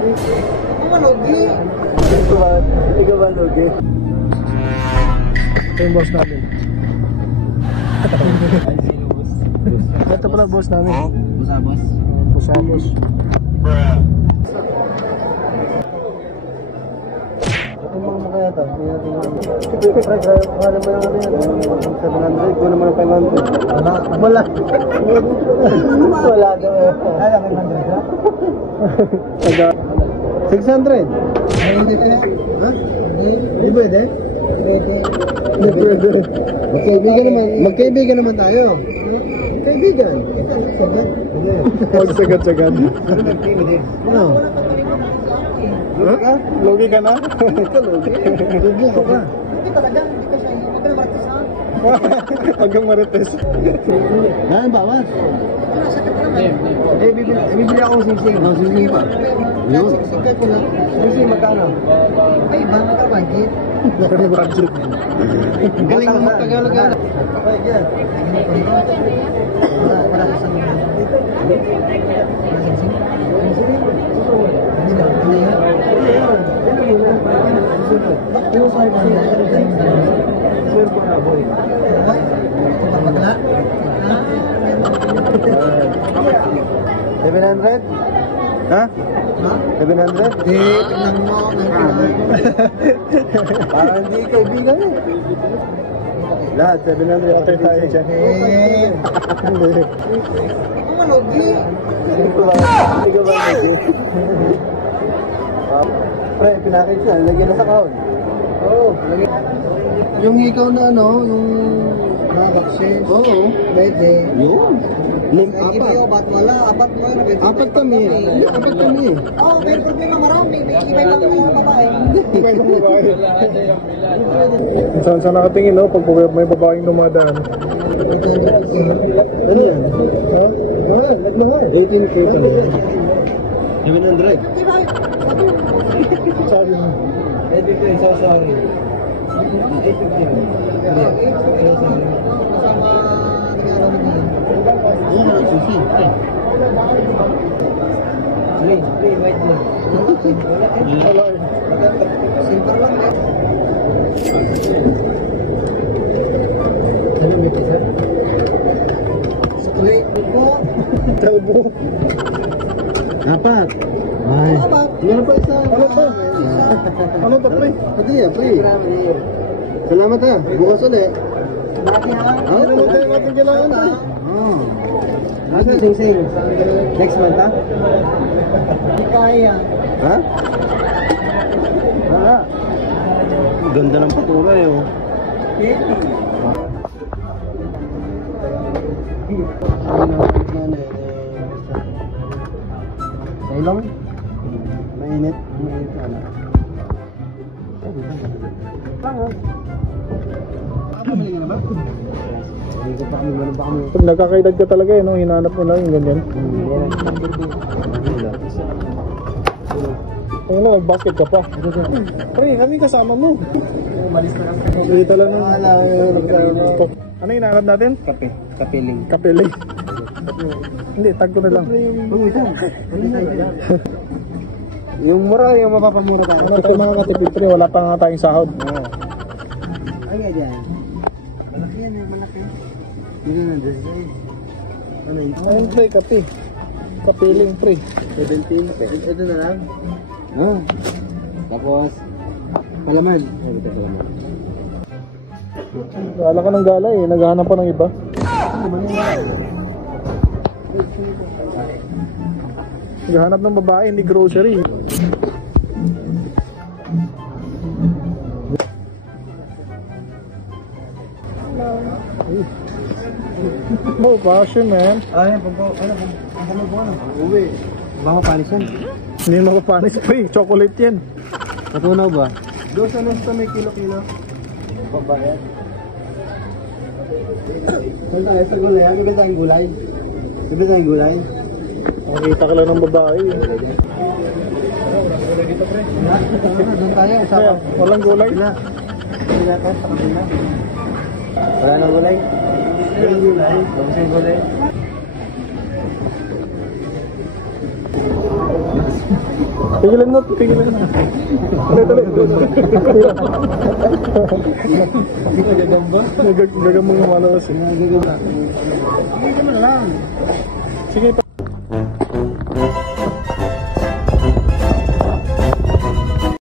Ang malugi. Ikaw ba lugi? Ito yung boss namin. Ito pala boss namin. Busabos. Busabos. Ano mo kaya ito? Kaya naman natin yan. 700, ko naman ang 500. Wala. Wala daw. Kaya 500 ka? 600. Hindi kaya? Ha? Hindi pwede? Pwede. Hindi pwede. Magkaibigan naman tayo. Kaibigan. Huwag sagad-sagad. Ano? Ha? Logi ka na? Logi ka ba? Hindi talaga. Hindi ka siya. Huwag ka na marites ha. Huwag kang marites. Yan, bawas. Bibili akong sisig. Sisig pa. Yun. Sisig magkano? Ay, ba? Magka-budget. Budget. Galing mo mag-Tagalog ka. Okay, yan. Wala ka sa mga. $700? Ha? 700? Hindi, tignan mo. Parang hindi kaibigan eh. Lahat, 700. Okay tayo dyan. Hindi. Ang malugi. Ikaw ba lugi? Pre, pinakit siya. Lagyan na sa kahon. Oo. Yung ikaw na ano, yung Nakakaksis. oo. Pwede. Yun. Ay, iba ba't wala? Apat mo yun. Apat kami. Apat kami. Oo, may problema marami. May iba lang yung babae. Saan nakatingin, no? Pag may babaeng dumadaan. Ano yan? Mahal, nagmahal. 18K pa na. 700. Di ba? Sabi mo. 18K, sorry. 850. Kasama nag-aaral ni Dian. Oo, walang susi. Wait mo. Wala eh. Simple lang eh. Ano may pisa? Sa tuloy ko. Talbo. Apat. Ay. Apat. Meron pa isa. Ano pa? Ano pa, pre? Pati yan, pre. Salamat ha. Bukas ulit. Bakit ha? Ano naman tayo natin kailangan ha? Ano sing-sing? Next month ha? Hindi kaya. Ha? Wala. Ganda ng patunay oh. Sailong? Mainit. Mainit ano? Pag nagkakaedad ka talaga eh, no? Hinahanap mo lang yung ganyan. Ayun lang, mag-basket ka pa. Pre, kami kasama mo. Umalis na lang. Dito lang ng ano yung hinahanap natin? Kape. Kapiling. Kapiling. Hindi, tag ko na lang. Yung mura, yung mapapamura tayo. Ano ito mga katipid pre, wala pa nga tayong sahod. Ay nga dyan. Malaki yan eh, malaki. Hindi na design. Ano yun? Ayun pre, kape. Kapiling pre. 17. Ito na lang. Tapos, palaman. Ay, ito palaman. Gala ka ng gala eh, naghahanap pa ng iba. Naghahanap ng babae, hindi grocery. Oh, passion man. Ay, ano po? Uwi. Baka panis yan. Hindi mapapanis pre, chocolate yan. Natunaw ba? Doon sa nesta may kilo-kilo. Babae. Saan tayo sa gulay? Ano ba tayong gulay? Ano tayong gulay? Makikita ka lang ng babae. Doon tayo. Kaya, walang gulay. Hindi natin sa kanila. Wala nang gulay? Walang gulay. Tapos yung gulay. Pigilan mo, pigilan mo. Gagamba? Gagamang malawas. Gagamba na lang. Sige pa.